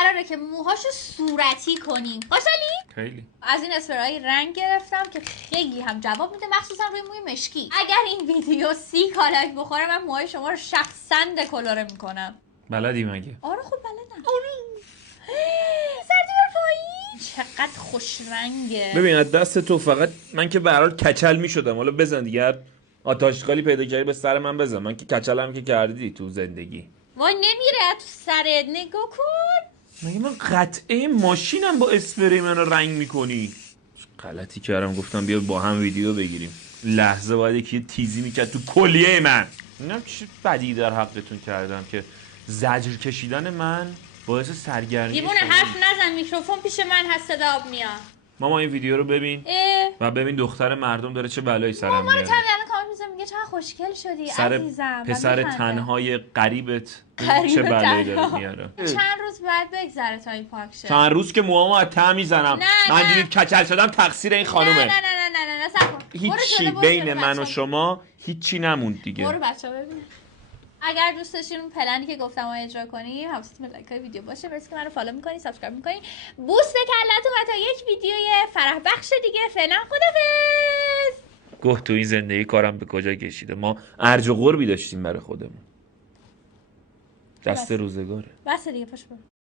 قراره که موهاشو صورتی کنیم. خوشحالی؟ خیلی. از این اسپرای رنگ گرفتم که خیلی هم جواب میده، مخصوصا روی موی مشکی. اگر این ویدیو 30 کالایک بخوره من موهای شما رو شخصا دکلوره میکنم. بلدی مگه؟ آره خب بلدم. سردی بر پایین چقدر خوش رنگه. ببین از دست تو فقط من که به هر حال کچل میشدم. حالا بزن دیگه، آتاشقالی پیدا کردی به سر من بزن. من که کچلم که کردی تو زندگی. وای نمیره تو سرت، نگاه کن. مگه من قطعه ماشینم با اسپری منو رنگ میکنی؟ غلطی کردم گفتم بیا با هم ویدیو بگیریم. لحظه باید یکی تیزی میکرد تو کلیه من. اینم چه بدی در حقتون کردم که زجر کشیدن من باعث سرگرمی دیوونه حرف نزن، میکروفون پیش من هست، صدا آب میاد. ماما این ویدیو رو ببین و ببین دختر مردم داره چه بلایی سرم میاره. مامان تمام کامنت میذاره میگه چقدر خوشگل شدی سر عزیزم. پسر تنهای قریبت چه بلایی داره میاره. چند روز بعد بگذره تا این پاک شه. چند روز که موهامو از ته میزنم. من دیدید کچل شدم تقصیر این خانومه. نه نه نه نه نه نه صبر کن. هیچی بین من و شما هیچی نموند دیگه. برو بچه‌ها ببین. اگر دوست داشتین اون پلنی که گفتم رو اجرا کنی، حواستون به لایک ویدیو باشه. مرسی که منو فالو می‌کنی، سابسکرایب می‌کنی. بوس به کلتون و تا یک ویدیوی فرح بخش دیگه. فعلا خدافظ. گفت تو این زندگی کارم به کجا کشیده. ما ارج و قربی داشتیم برای خودمون. دست روزگاره. بس دیگه پاش برو.